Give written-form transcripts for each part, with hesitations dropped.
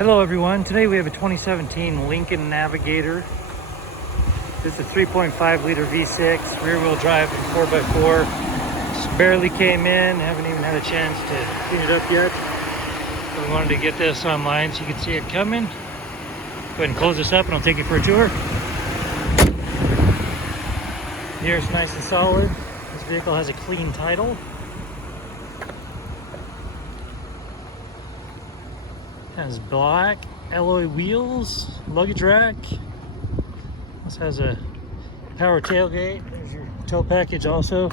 Hello everyone, today we have a 2017 Lincoln Navigator. This is a 3.5 liter V6, rear wheel drive 4x4. Just barely came in, haven't even had a chance to clean it up yet. So we wanted to get this online so you can see it coming. Go ahead and close this up and I'll take you for a tour. Here it's nice and solid. This vehicle has a clean title. Has black alloy wheels, luggage rack. This has a power tailgate. There's your tow package also. You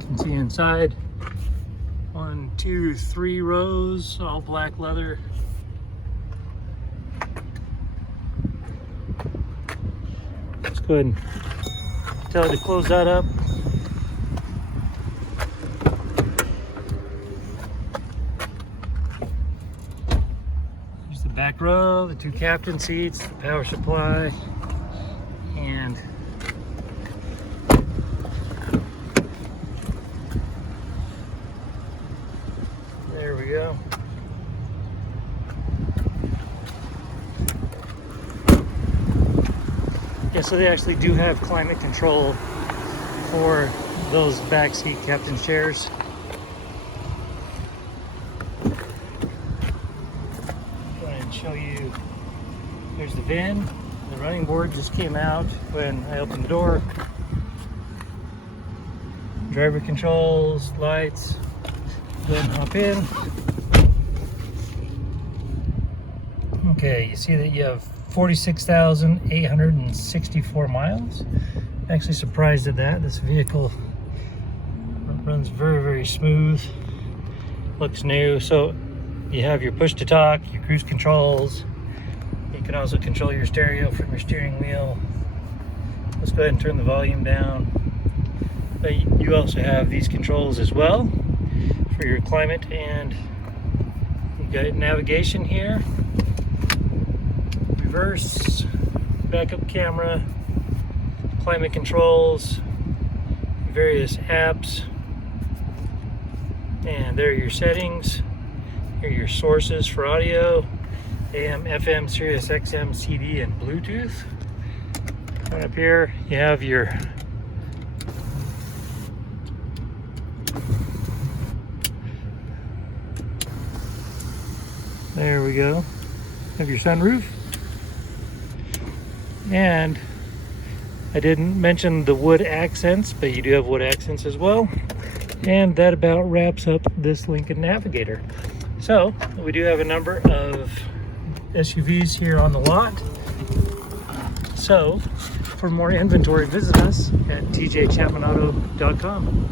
can see inside 1, 2, 3 rows, all black leather. Let's go ahead and tell it to close that up. Back row, the 2 captain seats, the power supply, and there we go. Yeah, so they actually do have climate control for those back seat captain chairs. Show you, there's the VIN. The running board just came out when I opened the door. Driver controls, lights. Go ahead and hop in. Okay, you see that you have 46,864 miles. Actually surprised at that. This vehicle runs very, very smooth. Looks new. So you have your push to talk, your cruise controls. You can also control your stereo from your steering wheel. Let's go ahead and turn the volume down. But you also have these controls as well for your climate, and you've got navigation here, reverse, backup camera, climate controls, various apps, and there are your settings. Here are your sources for audio, AM, FM, Sirius XM, CD, and Bluetooth. Right up here, you have your there we go. Have your sunroof. And I didn't mention the wood accents, but you do have wood accents as well. And that about wraps up this Lincoln Navigator. So we do have a number of SUVs here on the lot. So for more inventory, visit us at tjchapmanauto.com.